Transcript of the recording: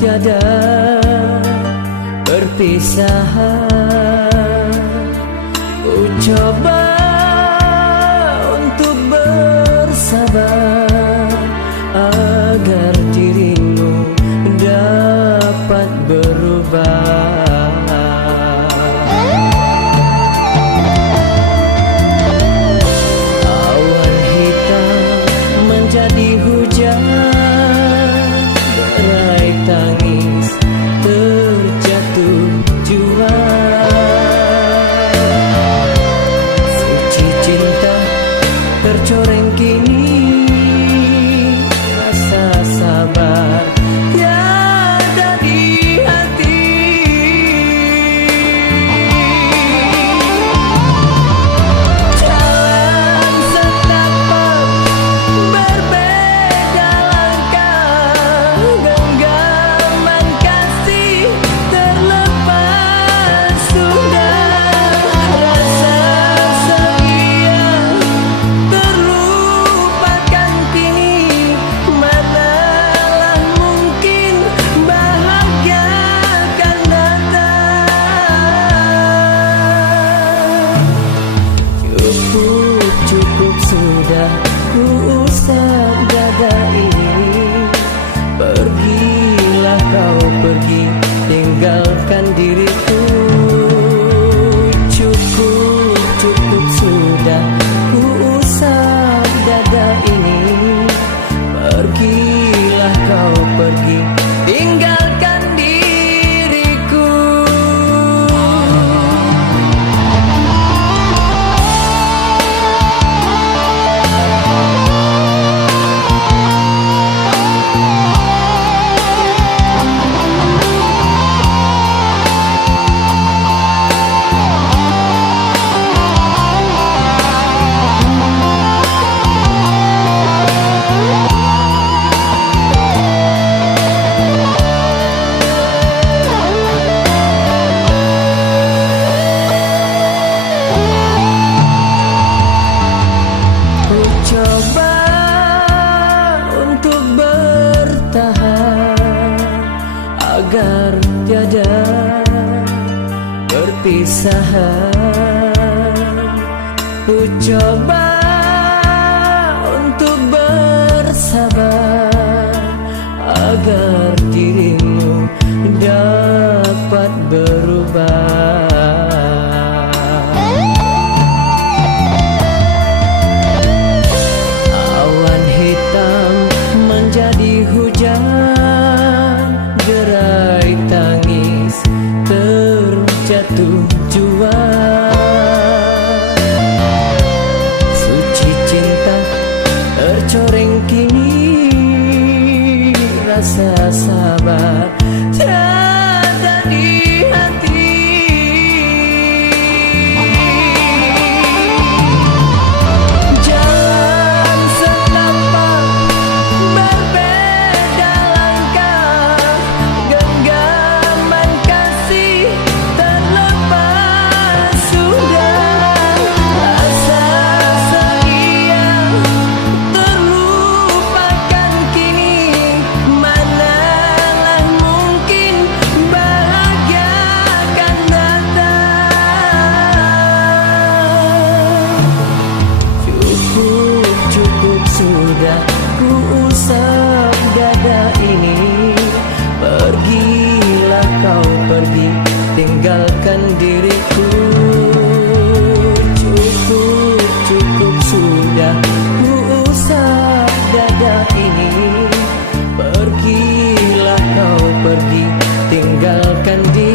tiada perpisahan. Ku coba untuk bersabar agar dirimu dapat berubah. Awan hitam menjadi hujan, derai tangis terjatuh jua. Suci cinta tercoreng kini, rasa sabar tiada di hati. Jalan setapak berbeda langkah, genggaman kasih terlepas sudah. Rasa setia terlupakan kini, manalah mungkin bahagia akan datang. Cukup sudah ku usap dada ini. Pergilah kau pergi, tinggalkan diriku. Cukup sudah ku usap dada ini. Pergilah kau pergi, tinggalkan diriku. Coba untuk bertahan agar tiada perpisahan. Ku coba untuk bersabar agar dirimu dapat berubah. Menjadi hujan, derai tangis terjatuh jua. Suci cinta tercoreng kini, rasa sabar tiada di hati. Sudah ku usap dada ini. Pergilah kau pergi, tinggalkan diriku. Cukup sudah ku usap dada ini. Pergilah kau pergi, tinggalkan diriku.